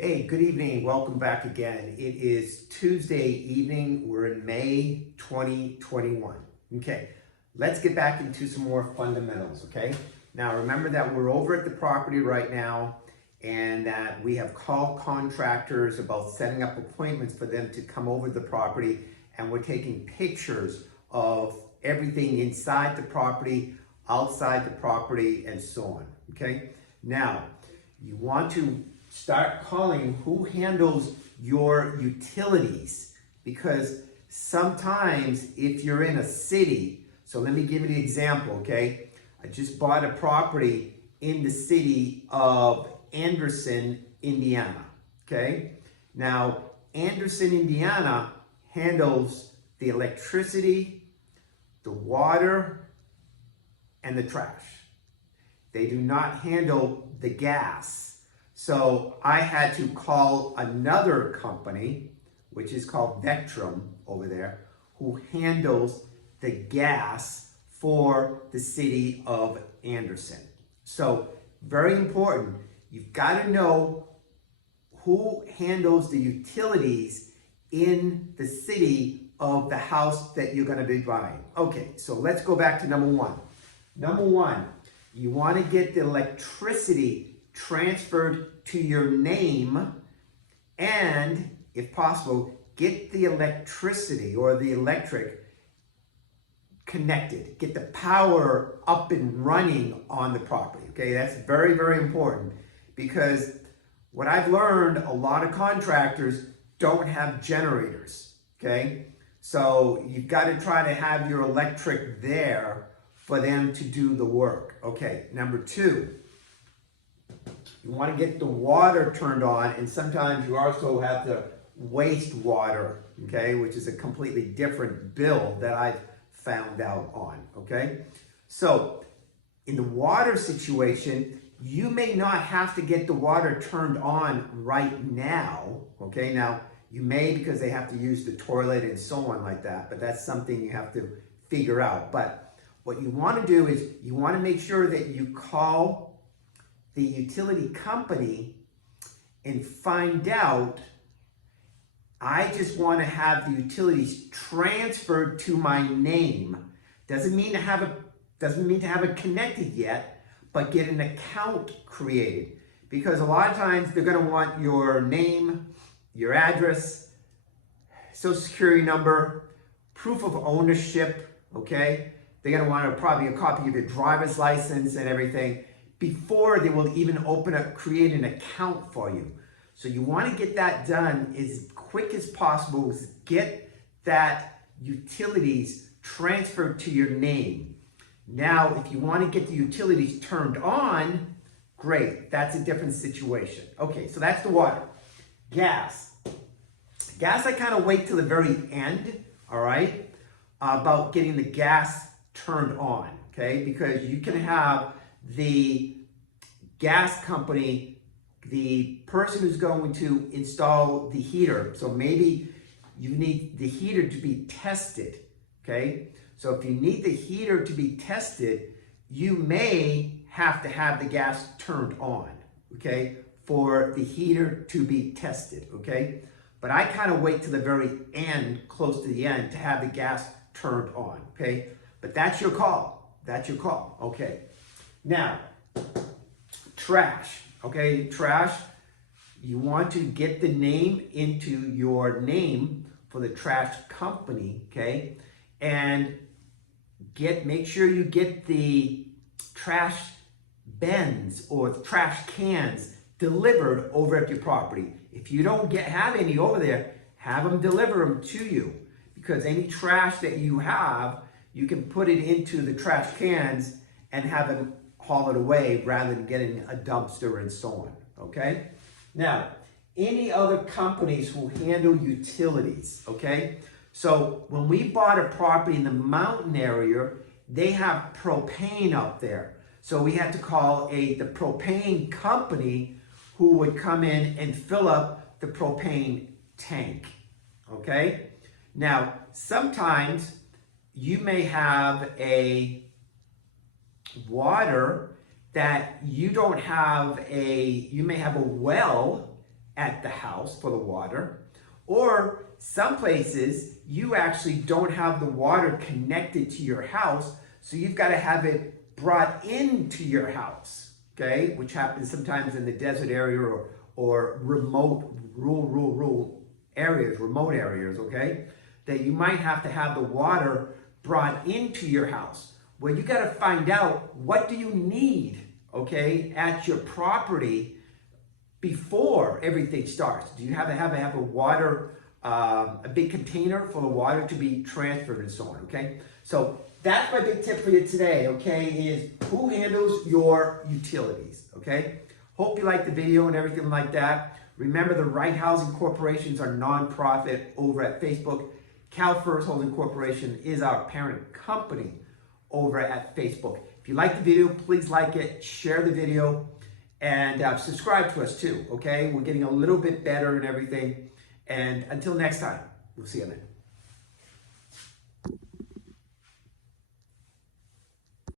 Hey, good evening. Welcome back again. It is Tuesday evening. We're in May 2021. Okay, let's get back into some more fundamentals, okay? Now, remember that we're over at the property right now and that we have called contractors about setting up appointments for them to come over the property, and we're taking pictures of everything inside the property, outside the property, and so on, okay? Now, you want to start calling who handles your utilities, because sometimes if you're in a city, so let me give you an example, okay? I just bought a property in the city of Anderson, Indiana, okay? Now, Anderson, Indiana handles the electricity, the water, and the trash. They do not handle the gas. So I had to call another company, which is called Vectrum over there, who handles the gas for the city of Anderson. So very important, you've got to know who handles the utilities in the city of the house that you're going to be buying. Okay, so let's go back to number one. Number one, you want to get the electricity transferred to your name, and if possible, get the electricity or the electric connected. Get the power up and running on the property, okay? That's very, very important, because what I've learned, a lot of contractors don't have generators, okay? So you've got to try to have your electric there for them to do the work. Okay, number two, you want to get the water turned on, and sometimes you also have the wastewater, okay, which is a completely different bill that I've found out on, okay? So in the water situation, you may not have to get the water turned on right now, okay? Now, you may, because they have to use the toilet and so on like that, but that's something you have to figure out. But what you want to do is you want to make sure that you call the utility company and find out, I just want to have the utilities transferred to my name. Doesn't mean to have it connected yet, but get an account created. Because a lot of times they're going to want your name, your address, social security number, proof of ownership, okay? They're going to want probably a copy of your driver's license and everything before they will even create an account for you. So you want to get that done as quick as possible. Get that utilities transferred to your name. Now, if you want to get the utilities turned on, great. That's a different situation. Okay, so that's the water. Gas. Gas, I kind of wait till the very end, all right, about getting the gas turned on, okay? Because you can have the gas company, the person who's going to install the heater. So maybe you need the heater to be tested, okay? So if you need the heater to be tested, you may have to have the gas turned on, okay, for the heater to be tested, okay? But I kind of wait to the very end, close to the end, to have the gas turned on, okay? But that's your call. That's your call, okay? Now, trash, okay? Trash, you want to get the name into your name for the trash company, okay? And make sure you get the trash bins or trash cans delivered over at your property. If you don't have any over there, have them deliver them to you, because any trash that you have, you can put it into the trash cans and have them haul it away rather than getting a dumpster and so on, okay? Now, any other companies who handle utilities, okay? So when we bought a property in the mountain area, they have propane up there. So we had to call the propane company who would come in and fill up the propane tank, okay? Now, sometimes you may have a water that you don't have you may have a well at the house for the water. Or some places you actually don't have the water connected to your house, so you've got to have it brought into your house, okay? Which happens sometimes in the desert area or remote, rural areas, remote areas, okay? That you might have to have the water brought into your house. Well, you got to find out, what do you need, okay, at your property before everything starts. Do you have to have a water, a big container full of water to be transferred and so on, okay? So that's my big tip for you today, okay, is who handles your utilities, okay? Hope you liked the video and everything like that. Remember, the Right Housing Corporations are nonprofit over at Facebook. CalFirst Holding Corporation is our parent company over at Facebook. If you like the video, please like it, share the video, and subscribe to us too, okay? We're getting a little bit better and everything. And until next time, we'll see you then.